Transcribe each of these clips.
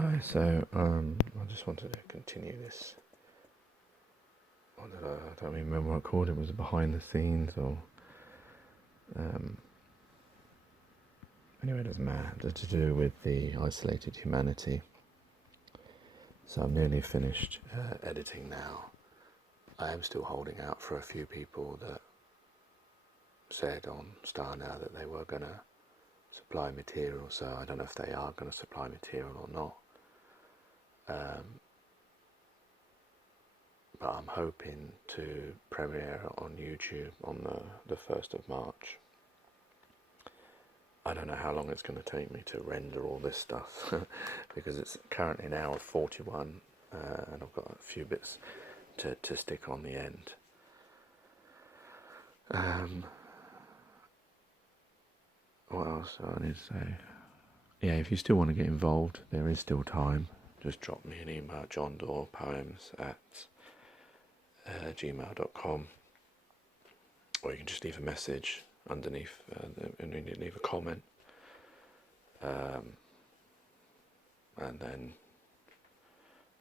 Hi, so I just wanted to continue this. I don't even remember what I called it. Was it behind the scenes or? Anyway, it doesn't matter. It's to do with the isolated humanity. So I'm nearly finished editing now. I am still holding out for a few people that said on Star Now that they were going to supply material. So I don't know if they are going to supply material or not. But I'm hoping to premiere on YouTube on the 1st of March. I don't know how long it's going to take me to render all this stuff because it's currently an hour 41 and I've got a few bits to stick on the end. What else do I need to say? Yeah, if you still want to get involved, there is still time. Just drop me an email, johndoylepoems at gmail.com, or you can just leave a message underneath and leave a comment, and then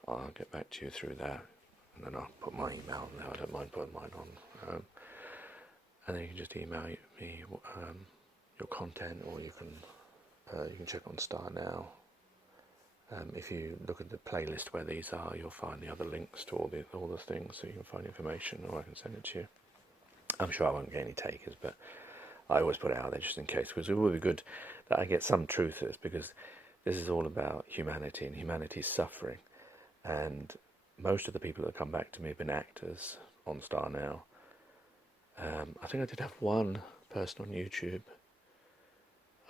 I'll get back to you through that, and then I'll put my email on there. I don't mind putting mine on, and then you can just email me your content, or you can check on Star Now. If you look at the playlist where these are, you'll find the other links to all the things, so you can find information, or I can send it to you. I'm sure I won't get any takers, but I always put it out there just in case, because it would be good that I get some truthers, because this is all about humanity and humanity's suffering. And most of the people that come back to me have been actors on Star Now. I think I did have one person on YouTube.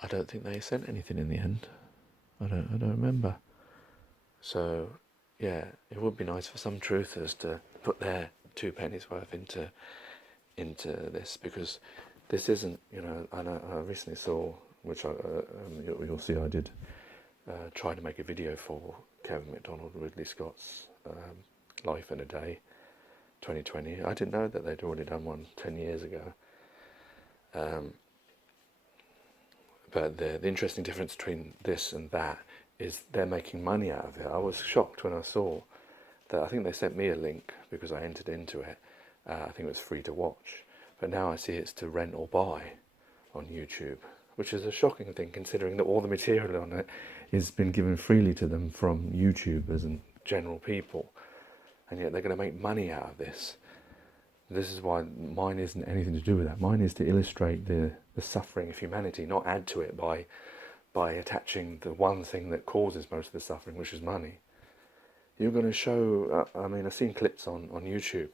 I don't think they sent anything in the end. I don't remember. So, yeah, it would be nice for some truthers to put their 2 pennies worth into this, because this isn't, I recently saw, which you'll see I did try to make a video for Kevin McDonald and Ridley Scott's Life in a Day 2020. I didn't know that they'd already done one 10 years ago. But the interesting difference between this and that is they're making money out of it. I was shocked when I saw that. I think they sent me a link because I entered into it. I think it was free to watch. But now I see it's to rent or buy on YouTube, which is a shocking thing considering that all the material on it has been given freely to them from YouTubers and general people. And yet they're going to make money out of this. This is why mine isn't anything to do with that. Mine is to illustrate the suffering of humanity, not add to it by attaching the one thing that causes most of the suffering, which is money. You're going to show, I've seen clips on YouTube,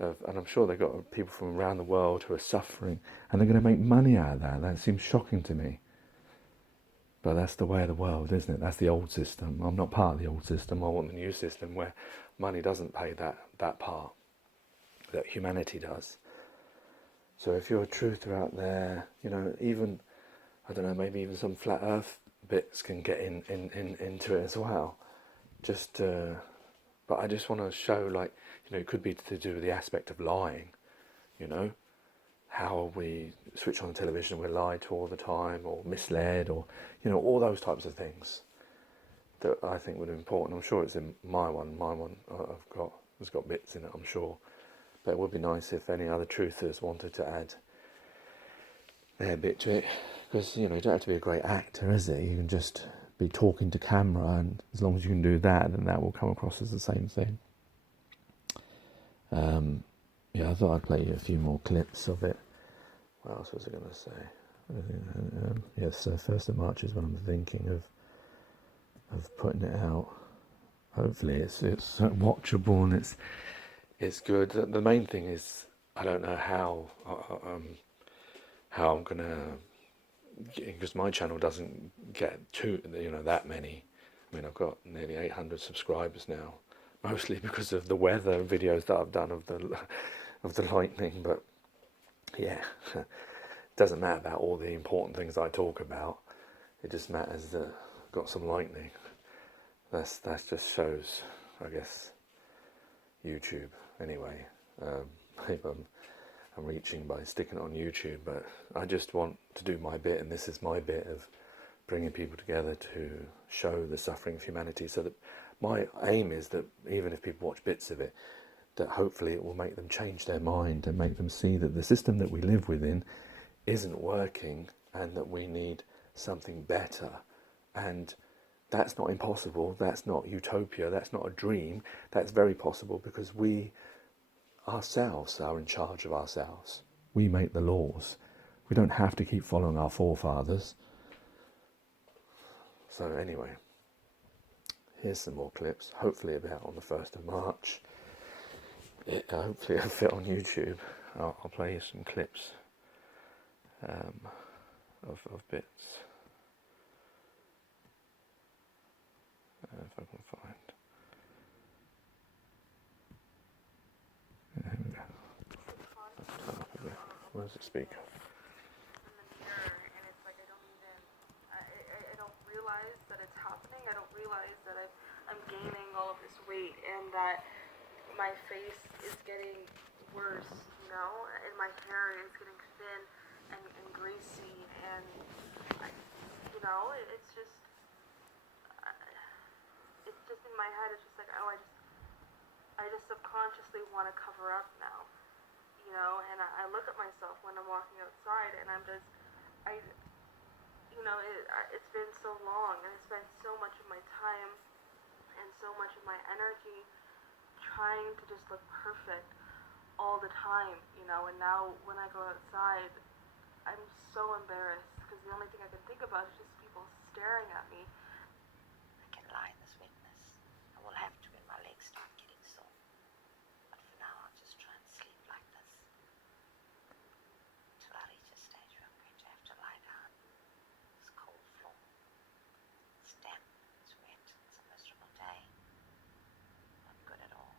and I'm sure they've got people from around the world who are suffering, and they're going to make money out of that. That seems shocking to me. But that's the way of the world, isn't it? That's the old system. I'm not part of the old system. I want the new system where money doesn't pay that part, that humanity does. So if you're a truther out there, even, I don't know, maybe even some flat earth bits can get into it as well. But I just want to show, it could be to do with the aspect of lying, how we switch on the television, we're lied to all the time, or misled, or, all those types of things that I think would be important. I'm sure it's in my one. My one has got bits in it, I'm sure. But it would be nice if any other truthers wanted to add their bit to it. Because, you don't have to be a great actor, is it? You can just be talking to camera, and as long as you can do that, then that will come across as the same thing. I thought I'd play you a few more clips of it. What else was I going to say? Yes, 1st of March is when I'm thinking of putting it out. Hopefully it's watchable and it's good. The main thing is I don't know how I'm gonna, because my channel doesn't get that many. I've got nearly 800 subscribers now, mostly because of the weather videos that I've done of the lightning. But yeah, it doesn't matter about all the important things I talk about. It just matters that I've got some lightning. That just shows, I guess, YouTube. Anyway, maybe I'm reaching by sticking it on YouTube, but I just want to do my bit, and this is my bit of bringing people together to show the suffering of humanity. So that my aim is that even if people watch bits of it, that hopefully it will make them change their mind and make them see that the system that we live within isn't working and that we need something better. And that's not impossible, that's not utopia, that's not a dream, that's very possible because we ourselves are in charge of ourselves. We make the laws. We don't have to keep following our forefathers. So anyway, here's some more clips, hopefully about on the 1st of March. Hopefully it'll fit on YouTube. I'll play you some clips of bits. If I can find. There we go. Where does it speak? In the mirror, and it's like I don't realize that it's happening. I don't realize that I'm gaining all of this weight and that my face is getting worse, you know, and my hair is getting thin and greasy, and you know, it's just in my head. It's just like, oh, I just subconsciously want to cover up now, you know, and I look at myself when I'm walking outside, and it's been so long, and I spent so much of my time and so much of my energy trying to just look perfect all the time, you know, and now when I go outside, I'm so embarrassed because the only thing I can think about is just people staring at me. I can lie in this witness. I will have to when my legs start getting sore. But for now, I'll just try and sleep like this. Till I reach a stage where I'm going to have to lie down. This cold floor. It's damp, it's wet, it's a miserable day. Not good at all.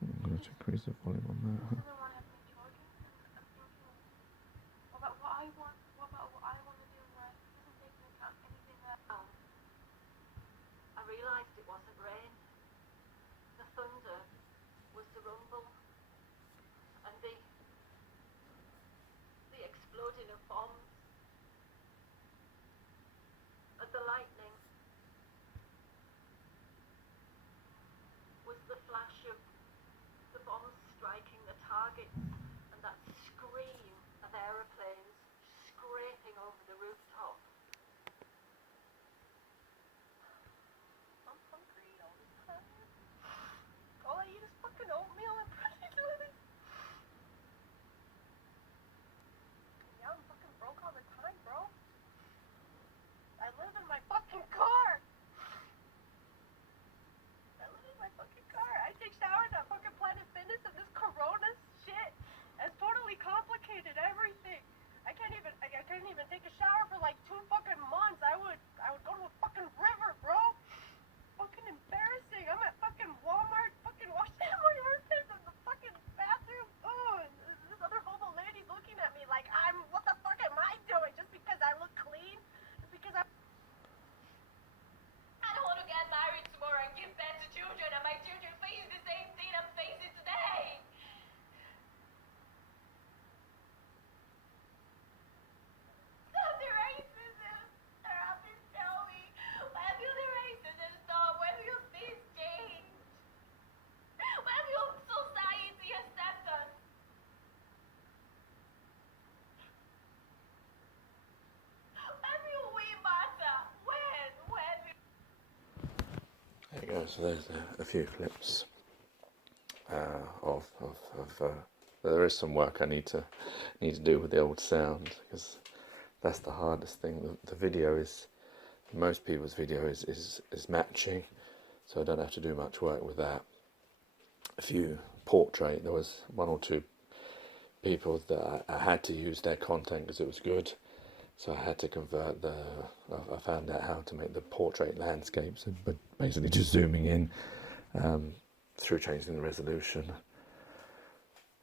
I'm going to increase the volume on that. Doesn't want to have me talking, and I'm thinking about what I want to do in life. It doesn't take into account anything that. I realised it wasn't rain. The thunder was the rumble, and the exploding of bombs, and the lightning was the flash of the bombs striking the targets, and that scream of aeroplanes scraping over the rooftop. I'm hungry all the time. All I eat is fucking oatmeal and pretty donuts. Yeah, I'm fucking broke all the time, bro. I live in my fucking car. I take showers at fucking Planet Fitness, and this Corona shit has totally complicated everything. I can't even take a shower for like 2 fucking months. I would go to a fucking river, bro. Fucking embarrassing. I'm at fucking Walmart, fucking washing my armpits in the fucking bathroom. Oh, and this other hobo lady's looking at me like what the fuck am I doing? Just because I look clean? Just because I don't want to get married tomorrow and give birth to children, and my children face the same thing I'm facing today. Stop the racism. Therapists tell me, when will the racism stop? When will this change? When will society accept us? When will we matter? When will... There you go. So there's a few clips of there is some work I need to do with the old sound, because that's the hardest thing. The video is, most people's video is matching, so I don't have to do much work with that. A few portrait, there was 1 or 2 people that I had to use their content because it was good, so I had to convert I found out how to make the portrait landscapes, but basically just zooming in through changing the resolution.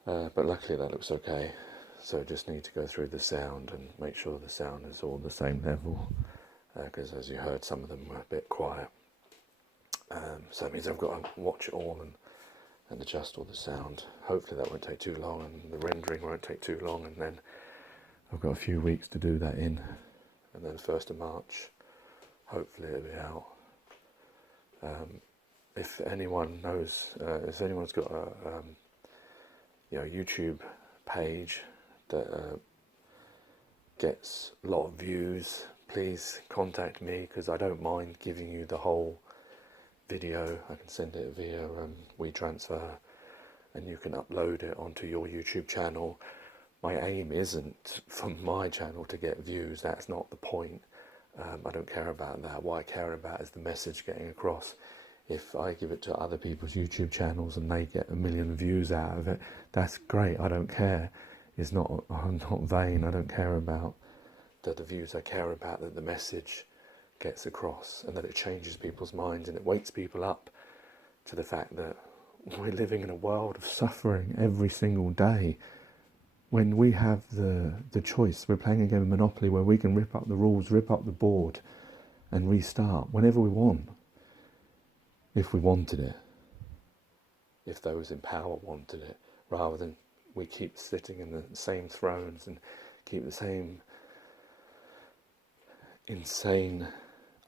But luckily that looks okay. So just need to go through the sound and make sure the sound is all the same level, because as you heard, some of them were a bit quiet. So that means I've got to watch it all and and adjust all the sound. Hopefully that won't take too long, and the rendering won't take too long, and then I've got a few weeks to do that in, and then 1st of March, hopefully it'll be out. If anyone knows, if anyone's got a YouTube page that gets a lot of views, please contact me, because I don't mind giving you the whole video. I can send it via WeTransfer, and you can upload it onto your YouTube channel. My aim isn't for my channel to get views, that's not the point. I don't care about that. What I care about is the message getting across. If I give it to other people's YouTube channels and they get 1 million views out of it, that's great. I don't care. I'm not vain. I don't care about the views. I care about that the message gets across, and that it changes people's minds, and it wakes people up to the fact that we're living in a world of suffering every single day. When we have the choice, we're playing a game of Monopoly where we can rip up the rules, rip up the board, and restart whenever we want. If we wanted it. If those in power wanted it. Rather than we keep sitting in the same thrones and keep the same insane,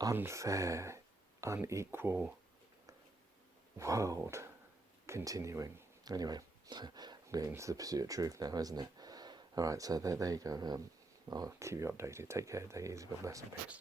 unfair, unequal world continuing. Anyway, I'm getting into the pursuit of truth now, isn't it? Alright, so there you go. I'll keep you updated. Take care, take it easy, God bless and peace.